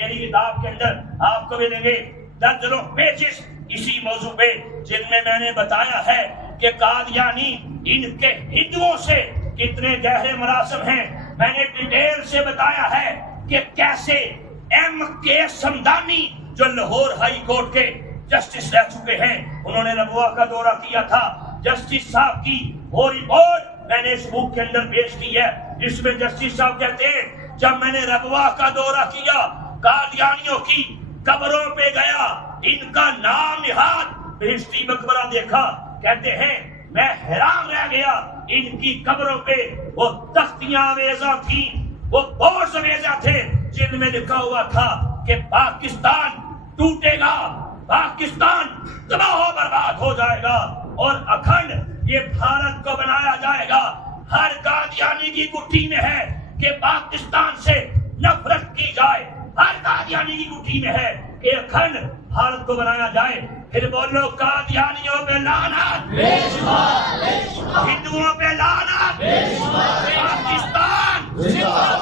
میری کتاب کے اندر آپ کو ملیں گے درجنوں پیجز اسی موضوع پہ، جن میں نے بتایا ہے کہ قادیانی ان کے ہندوؤں سے کتنے گہرے مراسم ہیں۔ میں نے ڈیٹیل سے بتایا ہے کہ کیسے ایم کے سمدانی جو لاہور ہائی کورٹ کے جسٹس رہ چکے ہیں، انہوں نے ربوہ کا دورہ کیا تھا۔ جسٹس صاحب کی وہ رپورٹ میں نے اس بک کے اندر پیش کی ہے، جس میں جسٹس صاحب کہتے ہیں جب میں نے ربوہ کا دورہ کیا، قادیانیوں کی قبروں پہ گیا، ان کا نام نہاد بہشتی مقبرہ دیکھا، کہتے ہیں میں حیران رہ گیا، ان کی قبروں پہ وہ تختیاں آویزاں تھیں، وہ بورڈز آویزاں تھے جن میں لکھا ہوا تھا کہ پاکستان ٹوٹے گا، پاکستان تباہ و برباد ہو جائے گا اور اکھنڈ یہ بھارت کو بنایا جائے گا۔ ہر قادیانی کی گٹھی میں ہے کہ پاکستان سے نفرت کی جائے، ہر قادیانی کی گٹھی میں ہے کہ اکھنڈ بھارت کو بنایا جائے۔ پھر بولو قادیانیوں پہ لعنت، ہندوؤں پہ لعنت، پاکستان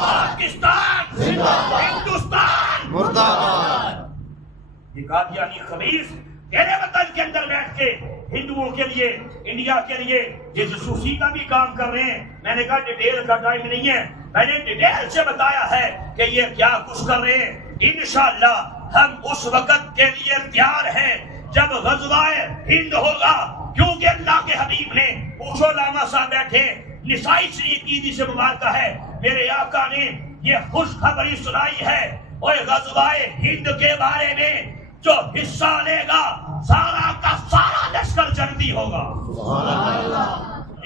پاکستان ہندوستان مردہ باد۔ یہ قادیانی خبیث تیرے وطن کے اندر بیٹھ کے ہندوؤں کے لیے، انڈیا کے لیے یہ جاسوسی کا بھی کام کر رہے ہیں۔ میں نے کہا ڈیٹیل کا ٹائم نہیں ہے، میں نے ڈیٹیل سے بتایا ہے کہ یہ کیا کچھ کر رہے ہیں۔ انشاءاللہ ہم اس وقت کے لیے تیار ہیں جب غزوہ ہند ہوگا، کیونکہ اللہ کے حبیب نے، پوچھو لاما صاحب بیٹھے، نسائی شریف کی عید سے مبارکہ ہے، میرے آقا نے یہ خوشخبری سنائی ہے، اور غزوہ ہند کے بارے میں جو حصہ لے گا سارا کا سارا لشکر جنتی ہوگا۔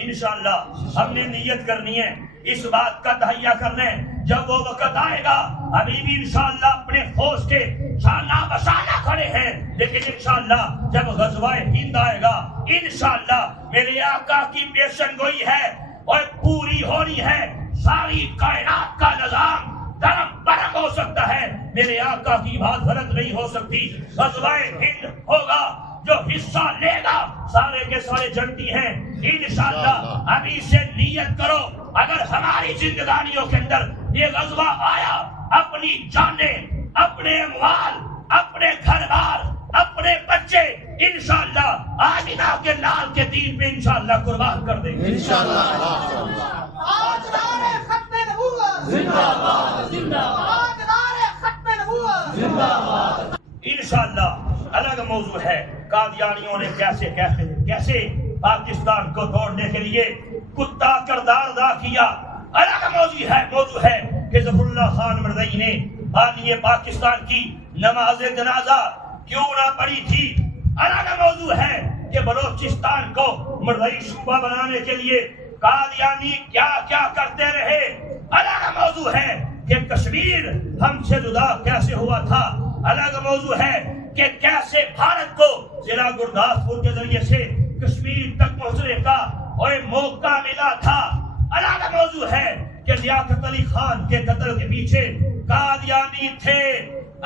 انشاءاللہ ہم نے نیت کرنی ہے، اس بات کا تہیہ کرنا ہے، جب وہ وقت آئے گا ابھی بھی انشاءاللہ اپنے فوج کے شانہ بشانہ کھڑے ہیں، لیکن انشاءاللہ جب غزوہ ہند آئے گا انشاءاللہ میرے آقا کی پیشن گوئی ہے اور پوری ہونی ہے۔ ساری کائنات کا نظام درم برم ہو سکتا ہے، میرے آقا کی بات غلط نہیں ہو سکتی۔ غزوہ ہند ہوگا، جو حصہ لے گا سارے کے سارے جنتی ہیں انشاءاللہ۔ ابھی سے نیت کرو، اگر ہماری زندگانیوں کے اندر یہ غزوہ آیا، اپنی جانیں، اپنے اموال، اپنے گھر بار، اپنے بچے انشاءاللہ آمینہ کے لال کے دین پہ انشاءاللہ قربان کر دیں گے انشاءاللہ۔ آج نعرے ختم نبوت زندہ باد، زندہ باد، آج نعرے ختم نبوت زندہ باد۔ انشاءاللہ الگ موضوع ہے قادیانیوں نے کیسے پاکستان کو توڑنے کے لیے کتا کردار ادا کیا۔ الگ موضوع ہے کہ ظفر اللہ خان مرزائی نے بانی پاکستان کی نماز جنازہ کیوں نہ پڑھی تھی۔ الگ موضوع ہے کہ بلوچستان کو مرزائی صوبہ بنانے کے لیے قادیانی کیا کیا کرتے رہے۔ الگ موضوع ہے کہ کشمیر ہم سے جدا کیسے ہوا تھا۔ الگ موضوع ہے کہ کیسے بھارت کو ضلع گرداسپور کے ذریعے سے کشمیر تک پہنچنے کا اور موقع ملا تھا۔ الگ موضوع ہے کہ لیاقت علی خان کے قتل کے پیچھے قادیانی تھے۔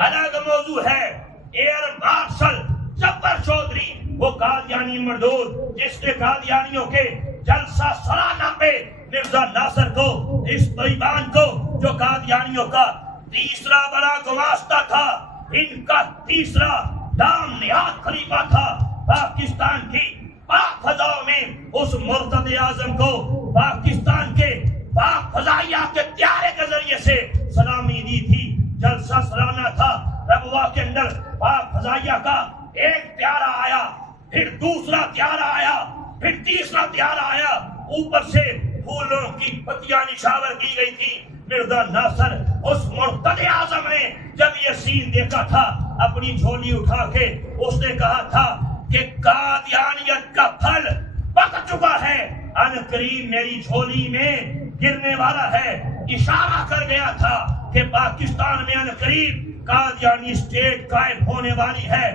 الگ موضوع ہے ایئر مارشل جبر چودھری، وہ قادیانی مردود جس نے قادیانیوں کے جلسہ سالانہ پہ مرزا ناصر کو، اس بیمان کو جو قادیانیوں کا تیسرا بڑا گماشتہ تھا، ان کا تیسرا نام نہاد خلیفہ تھا، پاکستان کی پاک فضاؤں میں اس مرتد اعظم کو پاکستان کے پاک فضائیہ کے طیارے کے ذریعے سے سلامی دی تھی۔ جلسہ سالانہ تھا، ربوہ کے اندر پاک فضائیہ کا ایک طیارہ آیا، پھر دوسرا طیارہ آیا، پھر تیسرا طیارہ آیا، اوپر سے پھولوں کی پتیاں نشاور کی گئی تھی۔ مرزا ناصر اس مرتد اعظم نے جب یہ سین دیکھا تھا، اپنی جھولی اٹھا کے اس نے کہا تھا کہ قادیانیت کا پھل پک چکا ہے، ان قریب میری جھولی میں گرنے والا ہے۔ اشارہ کر گیا تھا کہ پاکستان میں ان قریب قادیانی اسٹیٹ قائم ہونے والی ہے۔